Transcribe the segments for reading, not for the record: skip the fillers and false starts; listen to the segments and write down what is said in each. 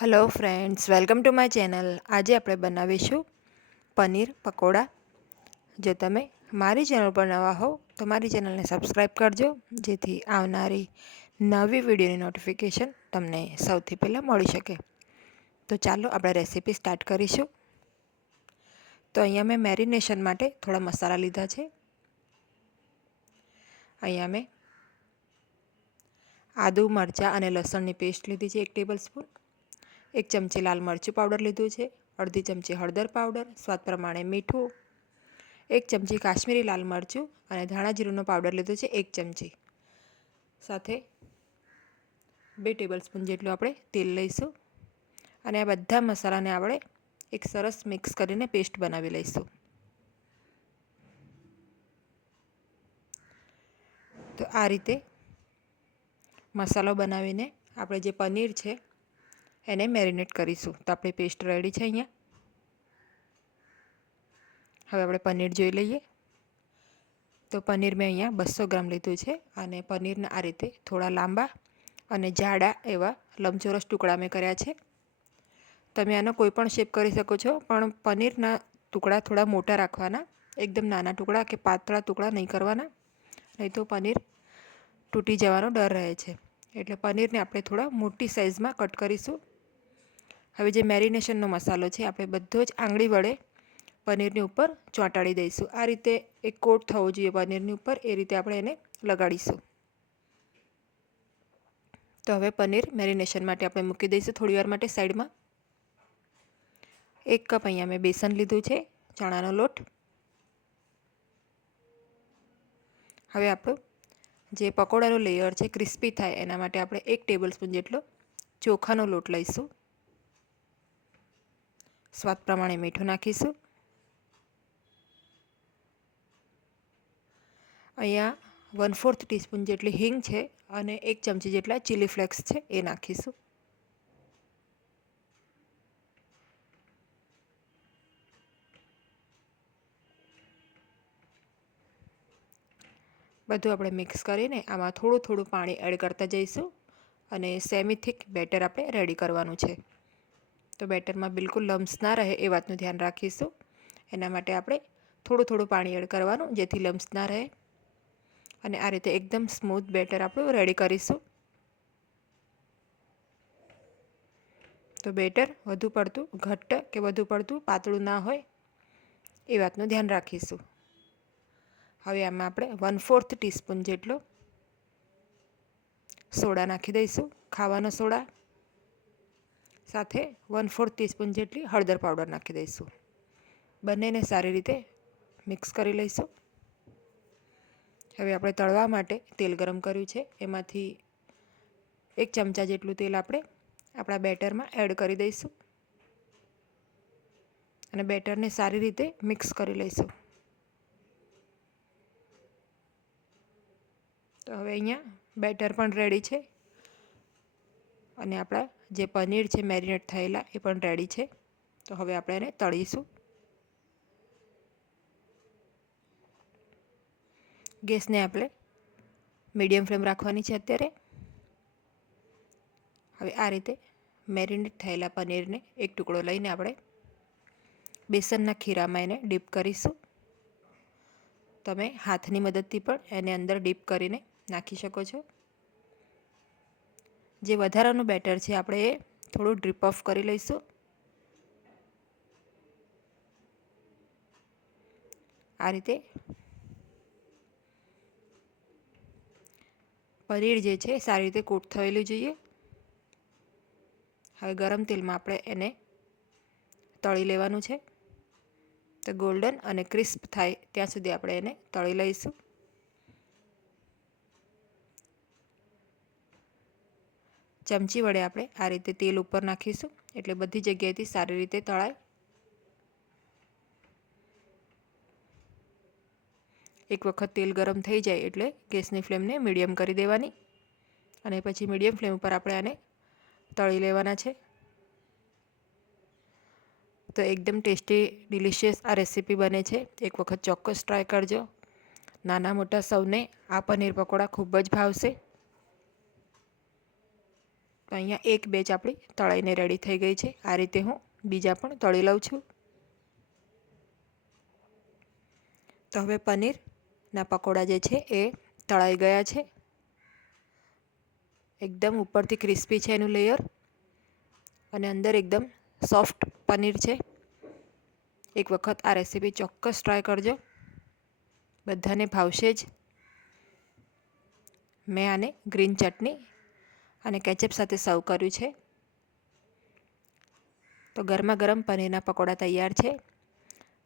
Hello friends, welcome to my channel. આજે આપણે બનાવીશું પનીર પકોડા. જો તમે મારી ચેનલ પર નવા હો તો મારી ચેનલને સબસ્ક્રાઈબ કરજો, જેથી આવનારી નવી વિડીયોની નોટિફિકેશન તમને સૌથી પહેલાં મળી શકે. તો ચાલો આપણે રેસીપી સ્ટાર્ટ કરીશું. તો અહીંયા મેં મેરિનેશન માટે થોડા મસાલા લીધા છે. અહીંયા મેં આદુ, મરચાં અને લસણની પેસ્ટ લીધી છે 1 ટેબલ સ્પૂન. 1 ચમચી લાલ મરચું પાવડર લીધું છે. અડધી ચમચી હળદર પાવડર, સ્વાદ પ્રમાણે મીઠું. 1 ચમચી કાશ્મીરી લાલ મરચું અને ધાણા જીરુંનો પાવડર લીધો છે 1 ચમચી. સાથે 2 ટેબલ સ્પૂન જેટલું આપણે તેલ લઈશું અને આ બધા મસાલાને આપણે એક સરસ મિક્સ કરીને પેસ્ટ બનાવી લઈશું. તો આ રીતે મસાલો બનાવીને આપણે જે પનીર છે એને મેરિનેટ કરીશું. તો આપણી પેસ્ટ રેડી છે. અહીંયા હવે આપણે પનીર જોઈ લઈએ. તો પનીર મેં અહીંયા 200 ગ્રામ લીધું છે અને પનીરના આ રીતે થોડા લાંબા અને જાડા એવા લંબચોરસ ટુકડા મેં કર્યા છે. તમે આનો કોઈ પણ શેપ કરી શકો છો, પણ પનીરના ટુકડા થોડા મોટા રાખવાના. એકદમ નાના ટુકડા કે પાતળા ટુકડા નહીં કરવાના, નહીં તો પનીર તૂટી જવાનો ડર રહે છે. એટલે પનીરને આપણે થોડા મોટી સાઇઝમાં કટ કરીશું. હવે જે મેરિનેશનનો મસાલો છે આપણે બધો જ આંગળી વડે પનીરની ઉપર ચોંટાડી દઈશું. આ રીતે એક કોટ થવો જોઈએ પનીરની ઉપર, એ રીતે આપણે એને લગાડીશું. તો હવે પનીર મેરિનેશન માટે આપણે મૂકી દઈશું થોડીવાર માટે સાઈડમાં. 1 કપ અહીંયા મેં બેસન લીધું છે, ચણાનો લોટ. હવે આપણું જે પકોડાનો લેયર છે ક્રિસ્પી થાય એના માટે આપણે 1 ટેબલ સ્પૂન જેટલો ચોખાનો લોટ લઈશું. સ્વાદ પ્રમાણે મીઠું નાખીશું. અહીંયા 1/4 ટીસ્પૂન જેટલી હિંગ છે અને 1 ચમચી જેટલા ચીલી ફ્લેક્સ છે એ નાખીશું. બધું આપણે મિક્સ કરીને આમાં થોડું થોડું પાણી એડ કરતા જઈશું અને સેમી થિક બેટર આપણે રેડી કરવાનું છે. તો બેટરમાં બિલકુલ લમ્સ ના રહે એ વાતનું ધ્યાન રાખીશું. એના માટે આપણે થોડું થોડું પાણી એડ કરવાનું, જેથી લમ્સ ના રહે. અને આ રીતે એકદમ સ્મૂથ બેટર આપણું રેડી કરીશું. તો બેટર વધુ પડતું ઘટ્ટ કે વધુ પડતું પાતળું ના હોય એ વાતનું ધ્યાન રાખીશું. હવે આમાં આપણે 1/4 ટીસ્પૂન જેટલો સોડા નાખી દઈશું, ખાવાનો સોડા. સાથે 1/4 ટીસ્પૂન જેટલી હળદર પાવડર નાખી દઈશું. બંનેને સારી રીતે મિક્સ કરી લઈશું. હવે આપણે તળવા માટે તેલ ગરમ કર્યું છે, એમાંથી 1 ચમચા જેટલું તેલ આપણે આપણા બેટરમાં એડ કરી દઈશું અને બેટરને સારી રીતે મિક્સ કરી લઈશું. તો હવે અહીંયા બેટર પણ રેડી છે અને આપણા જે પનીર છે મેરિનેટ થયેલા એ પણ રેડી છે. તો હવે આપણે એને તળીશું. ગેસને આપણે મીડિયમ ફ્લેમ રાખવાની છે અત્યારે. હવે આ રીતે મેરિનેટ થયેલા પનીરને એક ટુકડો લઈને આપણે બેસનના ખીરામાં એને ડીપ કરીશું. તમે હાથની મદદથી પણ એને અંદર ડીપ કરીને નાખી શકો છો. જે વધારાનું બેટર છે આપણે એ થોડું ડ્રીપ ઓફ કરી લઈશું. આ રીતે પનીર જે છે સારી રીતે કૂક થયેલું જોઈએ. હવે ગરમ તેલમાં આપણે એને તળી લેવાનું છે. તો ગોલ્ડન અને ક્રિસ્પ થાય ત્યાં સુધી આપણે એને તળી લઈશું. ચમચી વડે આપણે આ રીતે તેલ ઉપર નાખીશું એટલે બધી જગ્યાએથી સારી રીતે તળાય. એક વખત તેલ ગરમ થઈ જાય એટલે ગેસની ફ્લેમને મીડિયમ કરી દેવાની અને પછી મીડિયમ ફ્લેમ ઉપર આપણે આને તળી લેવાના છે. તો એકદમ ટેસ્ટી ડિલિશિયસ આ રેસીપી બને છે. એક વખત ચોક્કસ ટ્રાય કરજો. નાના મોટા સૌને આ પનીર પકોડા ખૂબ જ ભાવશે. તો અહીંયા એક બેચ આપણી તળાઈને રેડી થઈ ગઈ છે. આ રીતે હું બીજા પણ તળી લઉં છું. તો હવે પનીરના પકોડા જે છે એ તળાઈ ગયા છે. એકદમ ઉપરથી ક્રિસ્પી છે એનું લેયર અને અંદર એકદમ સોફ્ટ પનીર છે. એક વખત આ રેસીપી ચોક્કસ ટ્રાય કરજો, બધાને ભાવશે જ. મેં આને ગ્રીન ચટણી અને કેચઅપ સાથે સર્વ કર્યું છે. તો ગરમા ગરમ પનીરના પકોડા તૈયાર છે.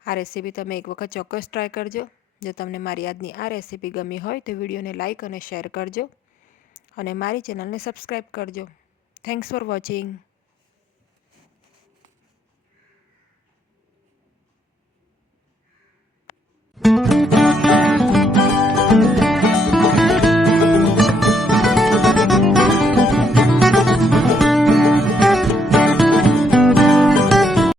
આ રેસીપી તમે એક વખત ચોક્કસ ટ્રાય કરજો. જો તમને મારી આજની આ રેસીપી ગમી હોય તો વિડીયોને લાઇક અને શેર કરજો અને મારી ચેનલને સબસ્ક્રાઈબ કરજો. Thanks for watching.